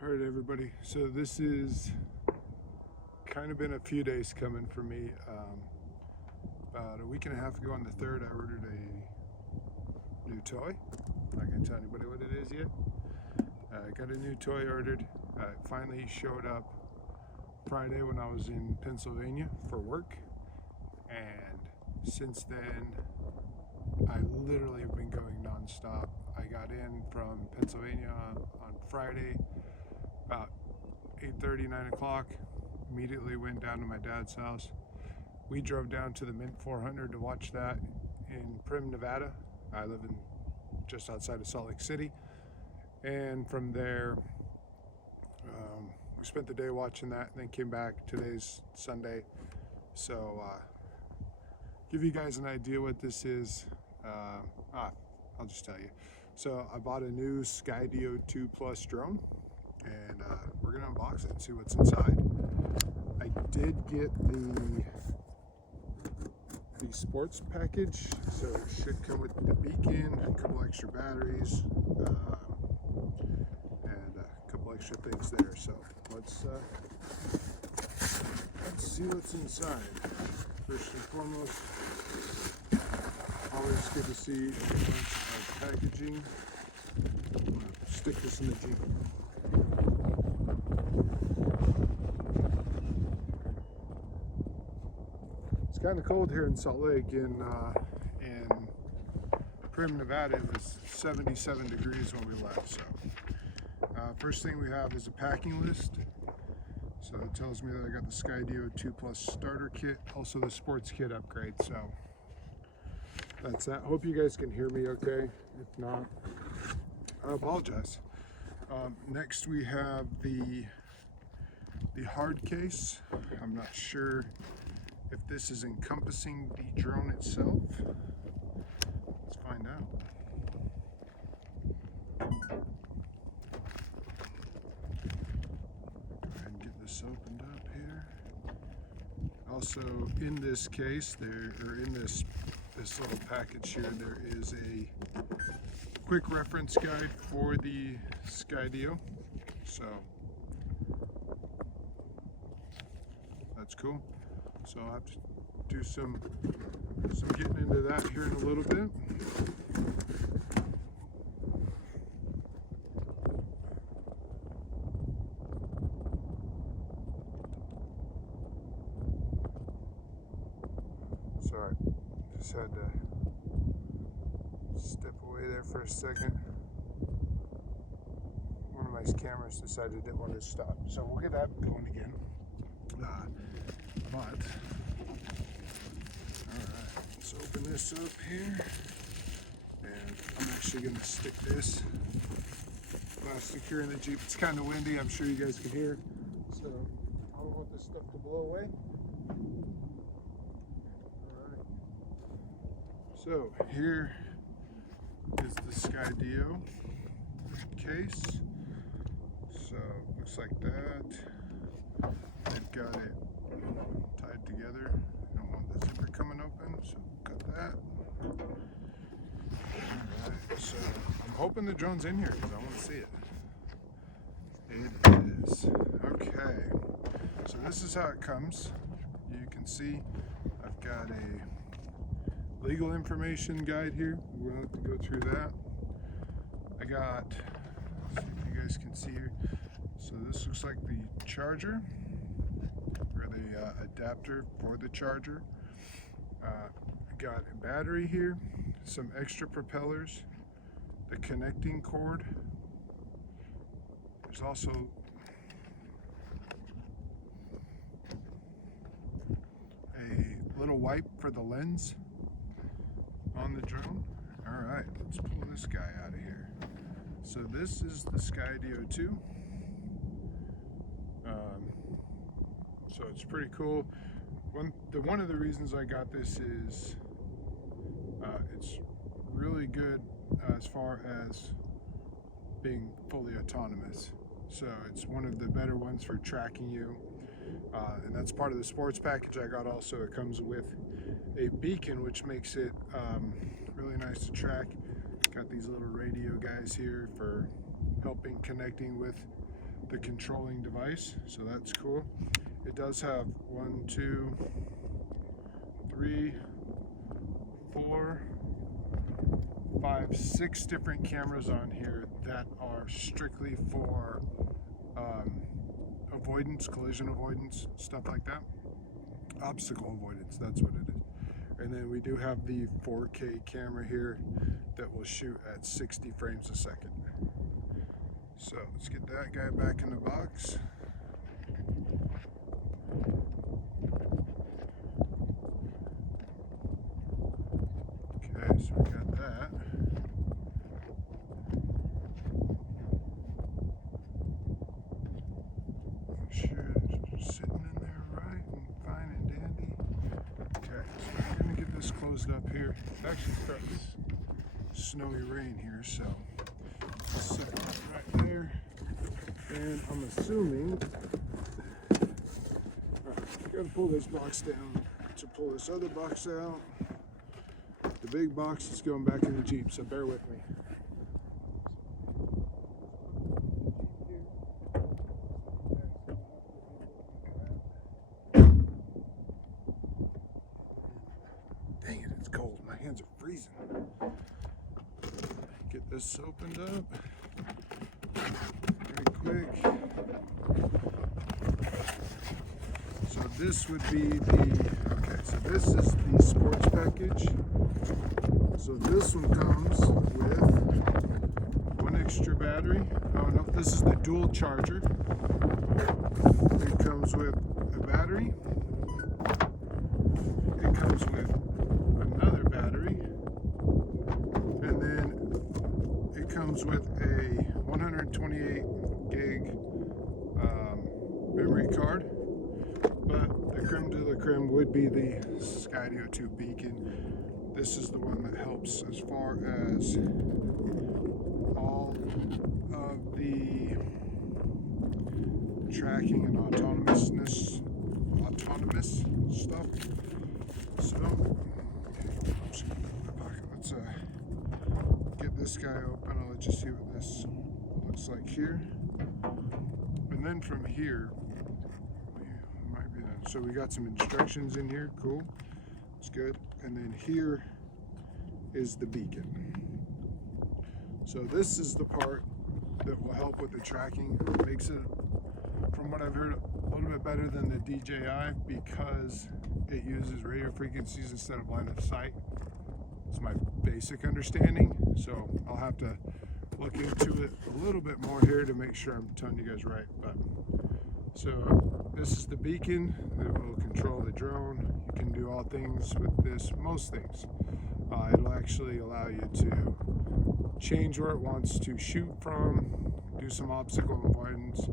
All right, everybody. So this is kind of been a few days coming for me. About a week and a half ago on the 3rd, I ordered a new toy. I'm not going to tell anybody what it is yet. I got a new toy ordered. It finally showed up Friday when I was in Pennsylvania for work. And since then, I literally have been going nonstop. I got in from Pennsylvania on Friday about 8:30, 9 o'clock. Immediately went down to my dad's house. We drove down to the Mint 400 to watch that in Primm, Nevada. I live in just outside of Salt Lake City. And from there, we spent the day watching that and then came back. Today's Sunday. So give you guys an idea what this is. I'll just tell you. So I bought a new Skydio2 Plus drone, and we're gonna unbox it and see what's inside. I did get the sports package, so it should come with the beacon, a couple extra batteries, and a couple extra things there. So let's see what's inside. First and foremost, always good to see a bunch of packaging. I'm gonna stick this in the Jeep. It's kind of cold here in Salt Lake. In Primm, Nevada, it was 77 degrees when we left. So first thing we have is a packing list. So it tells me that I got the Skydio2 Plus starter kit, also the sports kit upgrade. So that's that. Hope you guys can hear me okay. If not, I apologize. Next we have the hard case. I'm not sure if this is encompassing the drone itself. Let's find out. Go ahead and get this opened up here. Also in this case, in this little package here, there is a quick reference guide for the Skydio. So that's cool. So I'll have to do some getting into that here in a little bit. Sorry, just had to step away there for a second. One of my cameras decided it didn't want to stop, so we'll get that going again. But alright, let's open this up here, and I'm actually going to stick this plastic here in the Jeep. It's kind of windy, I'm sure you guys can hear, so I don't want this stuff to blow away. Alright, so here is the Skydio case. So looks like that. I've got it tied together. I don't want the zipper coming open, so cut that. Alright, so I'm hoping the drone's in here because I want to see it. It is. Okay, so this is how it comes. You can see I've got a legal information guide here. We'll have to go through that. I got, let's see if you guys can see here. So this looks like the charger, or the adapter for the charger. I got a battery here, some extra propellers, the connecting cord. There's also a little wipe for the lens on the drone. All right, let's pull this guy out of here. So this is the Skydio2. So it's pretty cool. One of the reasons I got this is it's really good as far as being fully autonomous. So it's one of the better ones for tracking you. And that's part of the sports package I got. Also, it comes with a beacon, which makes it really nice to track. Got these little radio guys here for helping connecting with the controlling device, so that's cool. It does have 1, 2, 3, 4, 5, 6 different cameras on here that are strictly for avoidance, collision avoidance, stuff like that. Obstacle avoidance, that's what it is. And then we do have the 4K camera here that will shoot at 60 frames a second. So let's get that guy back in the box. Okay, so we got that. Make sure it's sitting in there right and fine and dandy. Okay, so we're gonna get this closed up here. It actually starts snowy rain here, so set it right there. And I'm assuming, gotta pull this box down to pull this other box out. The big box is going back in the Jeep, so bear with me. Dang it, it's cold. My hands are freezing. Get this opened up very quick. So this would be the, okay, so this is the sports package. So this one comes with one extra battery. Oh no, this is the dual charger. It comes with a battery. It comes with another battery. And then it comes with a 128 gig memory card. But the creme de la creme would be the Skydio2 Beacon. This is the one that helps as far as all of the tracking and autonomous stuff. So, let's get this guy open. I'll let you see what this looks like here. And then from here, so we got some instructions in here, cool, it's good. And then here is the beacon. So this is the part that will help with the tracking. It makes it, from what I've heard, a little bit better than the DJI because it uses radio frequencies instead of line of sight. It's my basic understanding, so I'll have to look into it a little bit more here to make sure I'm telling you guys right. But so this is the beacon that will control the drone. You can do all things with this, most things. It'll actually allow you to change where it wants to shoot from, do some obstacle avoidance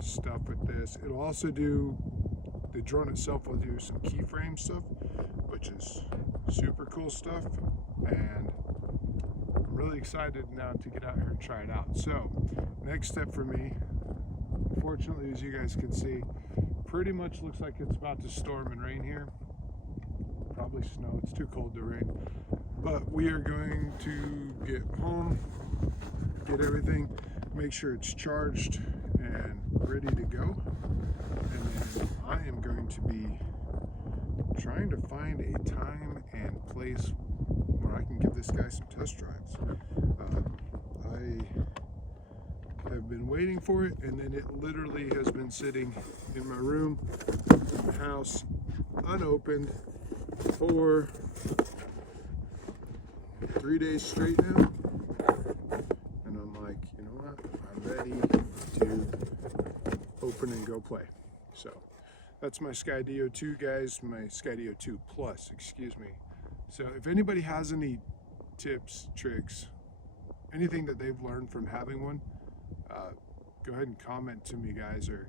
stuff with this. It'll also do, the drone itself will do some keyframe stuff, which is super cool stuff. And I'm really excited now to get out here and try it out. So next step for me, unfortunately, as you guys can see, pretty much looks like it's about to storm and rain here. Probably snow, it's too cold to rain. But we are going to get home, get everything, make sure it's charged and ready to go. And then I am going to be trying to find a time and place where I can give this guy some test drives. I have been waiting for it, and then it literally has been sitting in my room, in the house, unopened for 3 days straight now. And I'm like, you know what? I'm ready to open and go play. So that's my Skydio 2, guys, my Skydio 2 Plus, excuse me. So if anybody has any tips, tricks, anything that they've learned from having one, go ahead and comment to me, guys, or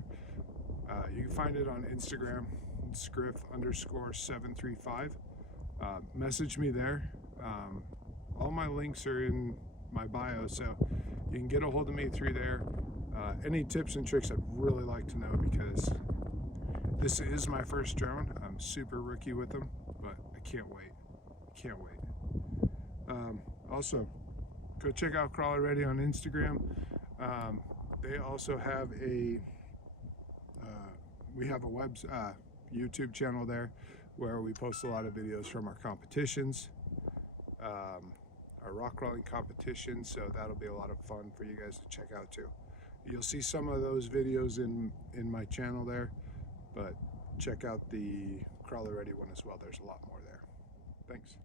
you can find it on Instagram, scriff_735. Message me there. All my links are in my bio, so you can get a hold of me through there. Any tips and tricks I'd really like to know, because this is my first drone. I'm super rookie with them, but I can't wait. Can't wait. Also, go check out Crawler Ready on Instagram. They also have a we have a YouTube channel there where we post a lot of videos from our competitions, our rock crawling competition, so that'll be a lot of fun for you guys to check out too. You'll see some of those videos in my channel there, but check out the Crawler Ready one as well. There's a lot more there. Thanks.